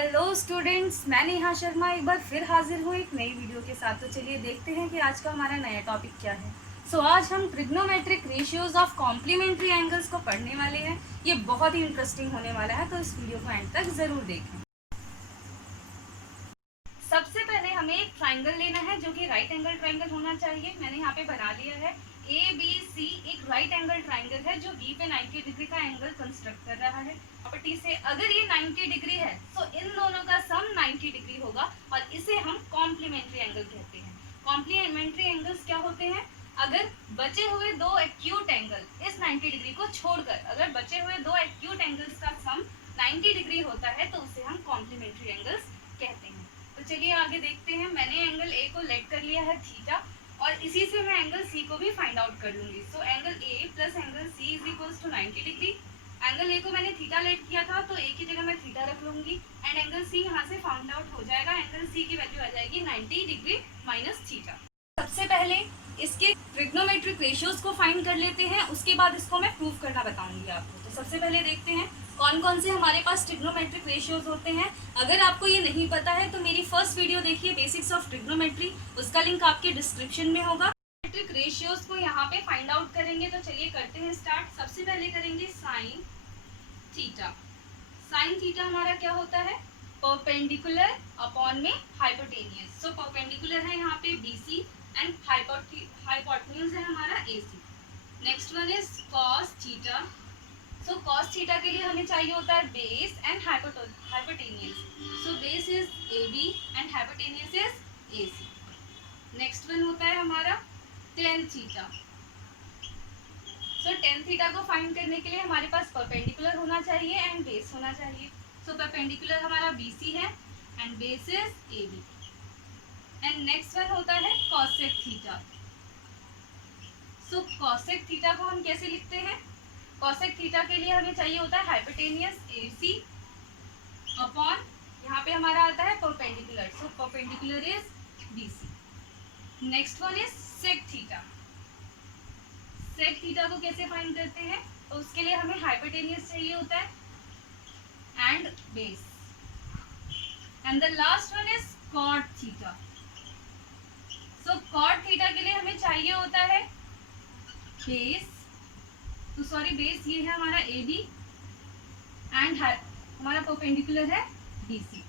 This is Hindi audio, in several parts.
हेलो स्टूडेंट्स, मैं नेहा शर्मा एक बार फिर हाजिर हूँ एक नई वीडियो के साथ। तो चलिए देखते हैं कि आज का हमारा नया टॉपिक क्या है। आज हम trigonometric ratios of complementary angles को पढ़ने वाले हैं। ये बहुत ही इंटरेस्टिंग होने वाला है, तो इस वीडियो को एंड तक ज़रूर देखें। सबसे पहले हमें एक ट्राइंगल लेना है जो कि राइट एंगल ट्राइंगल होना चाहिए। मैंने यहाँ पे बना लिया है। ए बी सी एक राइट एंगल ट्राइंगल है जो बी पे 90 डिग्री का एंगल कंस्ट्रक्ट कर रहा है। प्रॉपर्टी से अगर ये 90 डिग्री है तो इन दोनों का सम 90 डिग्री होगा और इसे हम कॉम्प्लीमेंट्री एंगल कहते हैं। कॉम्प्लीमेंट्री एंगल्स क्या होते हैं? अगर बचे हुए दो एक्यूट एंगल इस 90 डिग्री को छोड़कर अगर बचे हुए दो एक्यूट एंगल्स का सम 90 डिग्री होता है तो उसे हम कॉम्प्लीमेंट्री एंगल्स कहते हैं। तो चलिए आगे देखते हैं। मैंने एंगल ए को लेट कर लिया है थीटा और इसी से मैं एंगल सी को भी फाइंड आउट कर लूंगी। So angle A plus angle C is equals to 90 degree. Angle A को मैंने थीटा लेट किया था तो ए की जगह मैं थीटा रख लूंगी एंड एंगल सी यहाँ से फाउंड आउट हो जाएगा। एंगल सी की वैल्यू आ जाएगी 90 डिग्री माइनस थीटा। सबसे पहले इसके ट्रिग्नोमेट्रिक रेशियोज को फाइंड कर लेते हैं, उसके बाद इसको मैं प्रूव करना बताऊंगी आपको। तो सबसे पहले देखते हैं कौन कौन से हमारे पास ट्रिग्नोमेट्रिक रेशियोज होते हैं। अगर आपको ये नहीं पता है तो मेरी फर्स्ट वीडियो देखिए, बेसिक्स ऑफ ट्रिग्नोमेट्री, उसका लिंक आपके डिस्क्रिप्शन में होगा। ट्रिग्नोमेट्रिक रेशियोज को यहाँ पे फाइंड आउट करेंगे। तो चलिए करते हैं स्टार्ट। सबसे पहले करेंगे साइन थीटा। साइन थीटा हमारा क्या होता है? परपेंडिकुलर अपॉन में हाइपोटेनियस। सो परपेंडिकुलर है यहाँ पे BC एंड हाइपोटेन्यूज है हमारा AC। Next one is cos theta. So cos theta के लिए हमें चाहिए होता है base and hypotenuse. So base is AB and hypotenuse is AC। Next one होता है हमारा टेन थीटा। सो टेन थीटा को फाइंड करने के लिए हमारे पास परपेंडिकुलर होना चाहिए एंड बेस होना चाहिए। सो परपेंडिकुलर हमारा BC है and base is AB। And next one होता है कॉसेक थीटा। सो कॉसेक थीटा को हम कैसे लिखते हैं? कॉसेक थीटा के लिए हमें चाहिए होता है हाइपोटेनियस AC अपॉन यहाँ पे हमारा आता है perpendicular. So perpendicular is BC। Next one is sec theta. Sec theta को कैसे फाइंड करते हैं? तो उसके लिए हमें हाइपोटेनियस चाहिए होता है and base. And the last one is cot theta. So cot theta के लिए हमें चाहिए होता है बेस, तो सॉरी बेस ये है हमारा AB एंड हमारा परपेंडिकुलर है BC।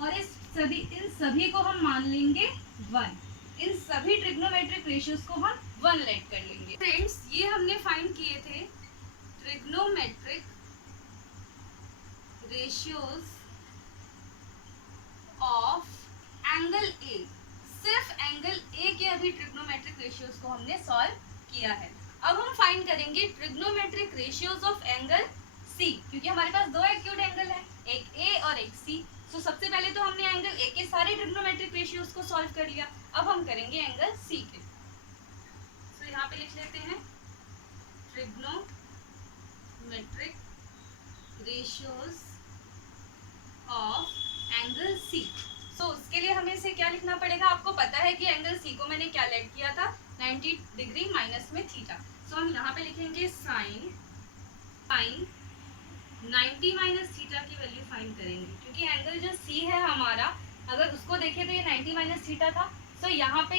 और इन सभी को हम मान लेंगे 1। इन सभी ट्रिग्नोमेट्रिक रेशियोज को हम 1 लेट कर लेंगे। फ्रेंड्स, ये हमने फाइंड किए थे trigonometric ratios of angle A। सिर्फ एंगल A के अभी ट्रिग्नोमेट्रिक रेशियोज को हमने सॉल्व किया है। अब हम फाइंड करेंगे trigonometric ratios of angle C, क्योंकि हमारे पास दो एक्यूट एंगल है, एक A और एक C। सो सबसे पहले तो हमने एंगल A के सारे ट्रिग्नोमेट्रिक रेशियोज को सॉल्व कर लिया। अब हम करेंगे एंगल C के। सो यहाँ पे लिख लेते हैं trigonometric ratios of angle C। सो उसके लिए हमें इसे क्या लिखना पड़ेगा? आपको पता है कि एंगल C को मैंने क्या लेट किया था? 90 डिग्री माइनस में थीटा। सो हम यहाँ पे लिखेंगे साइन 90 माइनस थीटा की वैल्यू फाइंड करेंगे, क्योंकि एंगल जो C है हमारा, अगर उसको देखें तो ये 90 माइनस थीटा था। सो यहाँ पे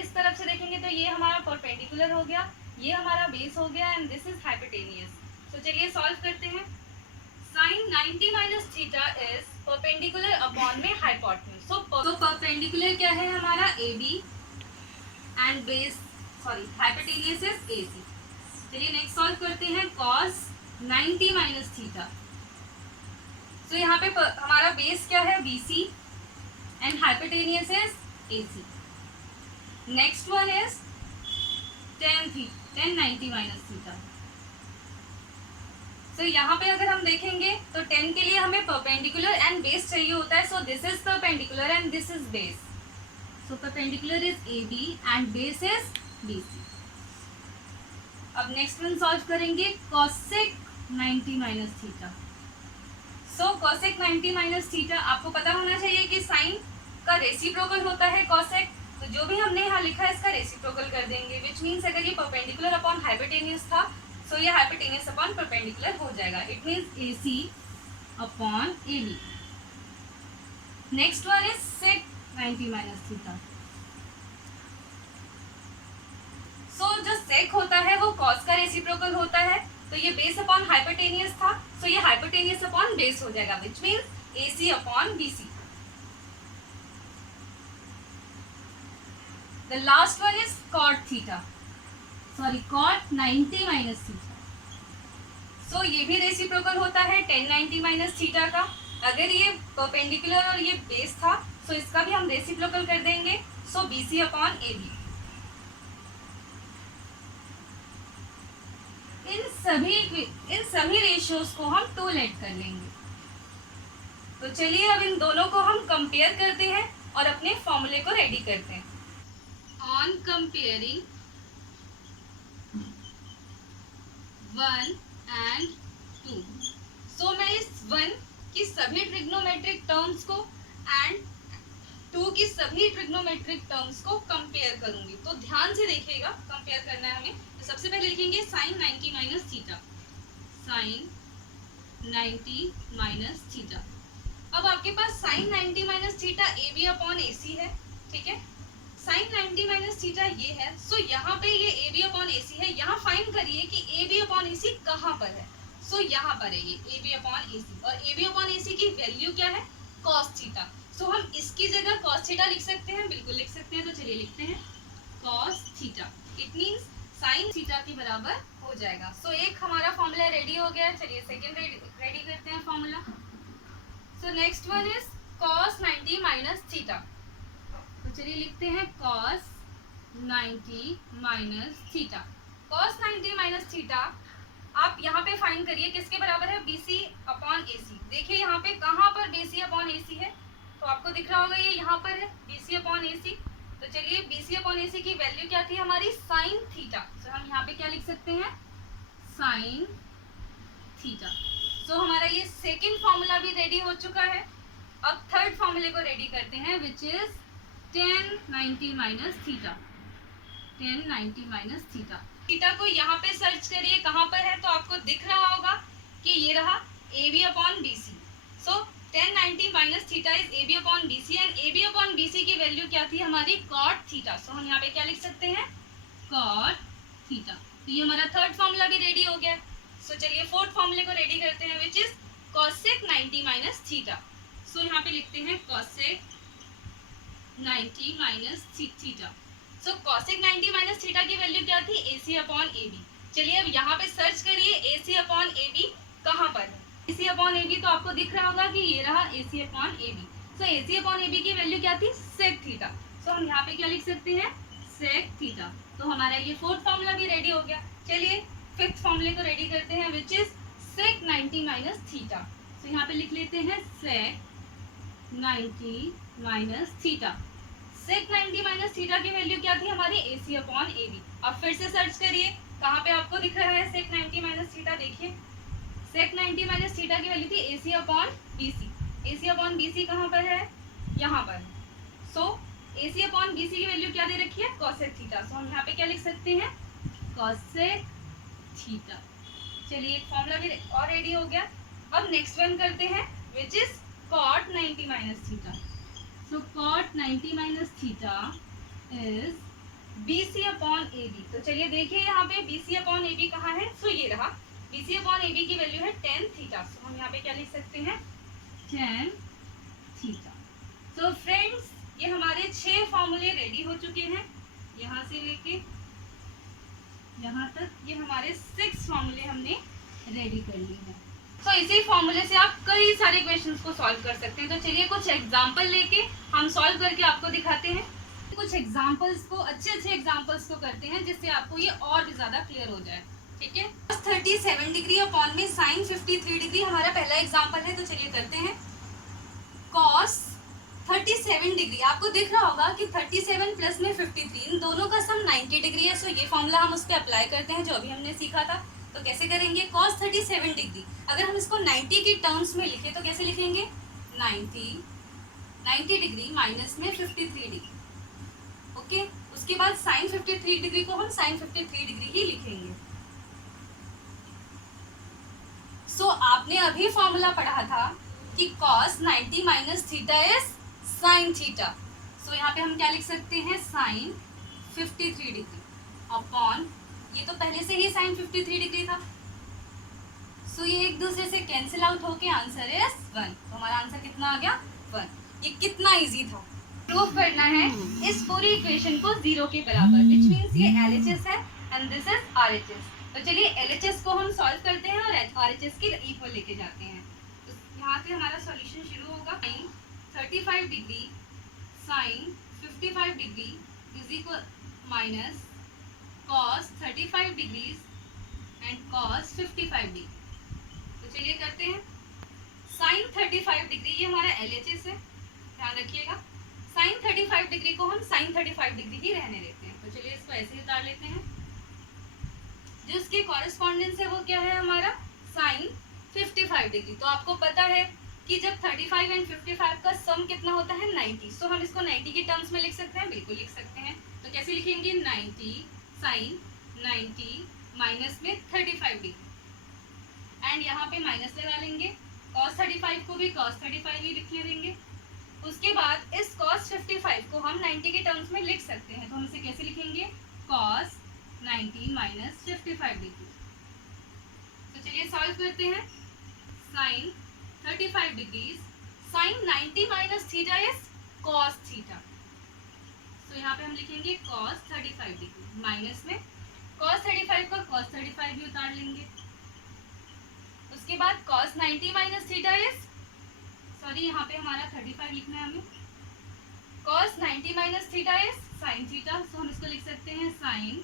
इस तरफ से देखेंगे तो ये हमारा परपेंडिकुलर हो गया, ये हमारा बेस हो गया and this is hypotenuse. So चलिए सॉल्व करते हैं। Sine 90 minus theta is perpendicular upon में हाइपोटेन्यूज। सो परपेंडिकुलर क्या है हमारा? AB and base hypotenuse is AC। चलिए नेक्स्ट सॉल्व करते हैं। cos 90 minus theta. सो यहाँ पे हमारा बेस क्या है? BC and hypotenuse is AC। Next one is tan 90 minus theta. So यहाँ पे अगर हम देखेंगे तो 10 के लिए हमें परपेंडिकुलर एंड बेस चाहिए होता है। So this is perpendicular and this is base. So perpendicular is AB and base is BC। अब नेक्स्ट वन सॉल्व करेंगे cosec 90 minus theta. So cosec 90 minus theta, आपको पता होना चाहिए कि साइन का रेसिप्रोकल होता है cosec। तो जो भी हमने यहाँ लिखा है इसका रेसिप्रोकल कर देंगे, विच मीन्स अगर ये परपेंडिकुलर अपॉन हाइपोटेनियस था सो ये हाइपोटेनियस अपॉन परपेंडिकुलर हो जाएगा। It means AC upon AB। Next one is sec 90 minus theta. So जो sec होता है वो cos का रेसिप्रोकल होता है, तो ये बेस अपॉन हाइपोटेनियस था, सो ये हाइपोटेनियस अपॉन बेस हो जाएगा, which means AC upon BC। The last one is cot theta, sorry cot 90 minus theta। So ये भी रेसिप्रोकल होता है tan 90 minus theta का। अगर ये परपेंडिकुलर और ये बेस था, so इसका भी हम रेसिप्रोकल कर देंगे, so BC अपॉन AB। इन सभी रेशियोज को हम 2 लेट कर लेंगे। तो चलिए अब इन दोनों को हम कंपेयर करते हैं और अपने फॉर्मूले को रेडी करते हैं। On comparing 1 and 2, so मैं इस 1 की सभी ट्रिग्नोमेट्रिक टर्म्स को एंड 2 की सभी ट्रिग्नोमेट्रिक टर्म्स को कंपेयर करूंगी। तो ध्यान से देखिएगा, कंपेयर करना है हमें। तो सबसे पहले लिखेंगे sin 90 minus theta, sin 90 minus theta. अब आपके पास sin 90 minus theta AB upon AC है, ठीक है। sin 90 माइनस थीटा ये है, सो यहाँ पे ये AB अपॉन AC है। यहाँ फाइंड करिए कि AB अपॉन AC कहाँ पर है। सो यहाँ पर है ये AB अपॉन AC, और AB अपॉन AC की वैल्यू क्या है, cos थीटा। सो हम इसकी जगह cos थीटा लिख सकते हैं, बिल्कुल लिख सकते हैं। तो चलिए लिखते हैं cos theta, it means sin theta के बराबर हो जाएगा। सो एक हमारा फॉर्मूला रेडी हो गया। चलिए सेकेंड रेडी करते हैं formula. So next one is cos 90 minus theta. तो चलिए लिखते हैं cos 90 minus theta. cos 90 minus theta आप यहाँ पे फाइंड करिए किसके बराबर है, BC अपॉन AC। देखिए यहाँ पे कहाँ पर BC अपॉन AC है, तो आपको दिख रहा होगा ये यहाँ पर है BC अपॉन AC। तो चलिए BC अपॉन AC की वैल्यू क्या थी हमारी, sin थीटा। तो हम यहाँ पे क्या लिख सकते हैं, sin थीटा। सो हमारा ये सेकेंड फॉर्मूला भी रेडी हो चुका है। अब थर्ड फॉर्मूले को रेडी करते हैं, which is tan 90 minus theta, tan 90 minus theta. Theta को यहाँ पे सर्च करिए कहाँ पर है, तो आपको दिख रहा होगा कि ये रहा AB upon BC। So tan 90 minus theta is AB upon BC, and AB upon BC की वैल्यू क्या थी हमारी, cot थीटा। सो हम यहाँ पे क्या लिख सकते हैं, cot थीटा। तो ये हमारा थर्ड फॉर्मूला भी रेडी हो गया। सो चलिए फोर्थ फॉर्मूले को रेडी करते हैं, which is cosec 90 minus theta. So यहाँ पे लिखते हैं cosec 90 minus theta. So cosec 90 minus theta की वैल्यू क्या थी, AC अपॉन AB। चलिए अब यहाँ पे सर्च करिए AC अपॉन AB कहाँ पर है। AC अपॉन AB तो आपको दिख रहा होगा कि ये रहा AC अपॉन AB। सो AC अपॉन AB की वैल्यू क्या थी, sec थीटा। सो हम यहाँ पे क्या लिख सकते हैं, sec थीटा। तो हमारा ये फोर्थ फॉर्मूला भी रेडी हो गया। चलिए फिफ्थ फॉर्मूले को रेडी करते हैं, which is sec 90 minus theta. तो यहाँ पे लिख लेते हैं sec 90 minus theta. sec 90 minus theta की वैल्यू क्या थी हमारी, AC अपॉन AB। अब फिर से सर्च करिए कहाँ पे आपको दिख रहा है sec 90 माइनस थीटा। देखिए sec 90 माइनस थीटा की वैल्यू थी AC upon BC। AC upon BC कहाँ पर है, यहाँ पर। सो AC अपॉन BC की वैल्यू क्या दे रखी है, cosec थीटा। सो हम यहाँ पे क्या लिख सकते हैं, cosec थीटा। चलिए एक फॉर्मूला भी और रेडी हो गया। अब नेक्स्ट वन करते हैं, which is cot 90 minus theta. So cot 90 minus theta is BC upon AB। तो चलिए देखिए यहाँ पे BC अपॉन AB कहाँ है, सो ये रहा BC अपॉन AB की वैल्यू है tan थीटा। सो हम यहाँ पे क्या लिख सकते हैं, tan थीटा। सो फ्रेंड्स ये हमारे 6 फॉर्मूले रेडी हो चुके हैं, यहाँ से लेके यहाँ तक ये हमारे 6 फॉर्मूले हमने रेडी कर लिए हैं। तो इसी फॉर्मूले से आप कई सारे क्वेश्चंस को सॉल्व कर सकते हैं। तो चलिए कुछ एग्जांपल लेके हम सॉल्व करके आपको दिखाते हैं। कुछ एग्जांपल्स को, अच्छे एग्जांपल्स को करते हैं जिससे आपको ये और भी ज़्यादा क्लियर हो जाए, ठीक है। 37 डिग्री अपॉन में साइन 53 डिग्री हमारा पहला एग्जाम्पल है। तो चलिए करते हैं, कॉस 37 डिग्री, आपको दिख रहा होगा कि 37 प्लस में 53, इन दोनों का सम 90 डिग्री है। सो ये फॉर्मूला हम उस पर अप्लाई करते हैं जो अभी हमने सीखा था। तो कैसे करेंगे, cos 37 डिग्री अगर हम इसको 90 की टर्म्स में लिखें तो कैसे लिखेंगे, 90 डिग्री माइनस में 53 डिग्री। ओके, उसके बाद साइन 53 डिग्री को हम साइन 53 डिग्री ही लिखेंगे। सो आपने अभी फॉर्मूला पढ़ा था कि cos 90 minus theta is sine theta. So यहाँ पे हम क्या लिख सकते हैं, साइन 53 डिग्री अपॉन, ये तो पहले से ही साइन 53 डिग्री था, सो ये एक दूसरे से कैंसिल आउट होके आंसर इज 1। तो हमारा आंसर कितना आ गया, 1। ये कितना इजी था। प्रूफ करना है इस पूरी इक्वेशन को 0 के बराबर, विच मीन्स ये LHS है एंड दिस इज RHS। तो चलिए LHS को हम सॉल्व करते हैं और RHS के इक्वल लेके जाते हैं। तो यहाँ से हमारा सॉल्यूशन शुरू होगा। 35 degree sine 55 degree is equal minus cos 35 degrees and cos 55 degree. तो चलिए करते हैं। साइन 35 डिग्री ये हमारा LHS है, ध्यान रखिएगा। साइन 35 डिग्री को हम साइन 35 डिग्री ही रहने देते हैं। तो चलिए इसको ऐसे ही उतार लेते हैं। जो इसके कॉरेस्पॉन्डेंस है वो क्या है हमारा, साइन 55 डिग्री। तो आपको पता है कि जब 35 एंड 55 का सम कितना होता है, 90। सो हम इसको 90 के टर्म्स में लिख सकते हैं, बिल्कुल लिख सकते हैं। तो कैसे लिखेंगे, 90 साइन 90 माइनस में 35 डिग्री एंड यहाँ पे माइनस लगा लेंगे। कॉस 35 को भी कॉस 35 ही लिखने देंगे। उसके बाद इस कॉस 55 को हम 90 के टर्म्स में लिख सकते हैं। तो हम इसे कैसे लिखेंगे, कॉस 90 माइनस 55 डिग्री। तो चलिए सॉल्व करते हैं। Sine 35 degrees sine 90 minus theta is cos theta. तो यहाँ पे हम लिखेंगे कॉस 35 डिग्री माइनस में कॉस 35 का कॉस 35 भी उतार लेंगे। उसके बाद cos 90 minus theta is, sorry यहाँ पे हमारा 35 लिखना है हमें, cos 90 minus theta is sine theta. So हम इसको लिख सकते हैं साइन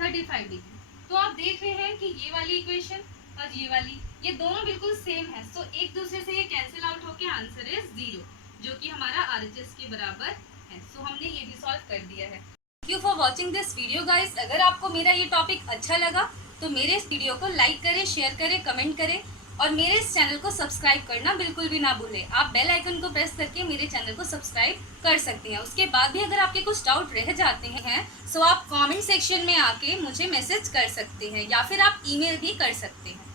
35 डिग्री। तो आप देख रहे हैं कि ये वाली इक्वेशन और ये वाली, ये दोनों बिल्कुल सेम है। सो एक दूसरे से ये कैंसिल आउट होके आंसर इज 0, जो कि हमारा RHS के बराबर है। सो हमने ये भी सॉल्व कर दिया है। Thank you for watching this video guys. अगर आपको मेरा ये टॉपिक अच्छा लगा तो मेरे इस वीडियो को लाइक करें, शेयर करें, कमेंट करें और मेरे इस चैनल को सब्सक्राइब करना बिल्कुल भी ना भूलें। आप बेल आइकन को प्रेस करके मेरे चैनल को सब्सक्राइब कर सकते हैं। उसके बाद भी अगर आपके कुछ डाउट रह जाते हैं तो आप कमेंट सेक्शन में आके मुझे मैसेज कर सकते हैं या फिर आप ईमेल भी कर सकते हैं।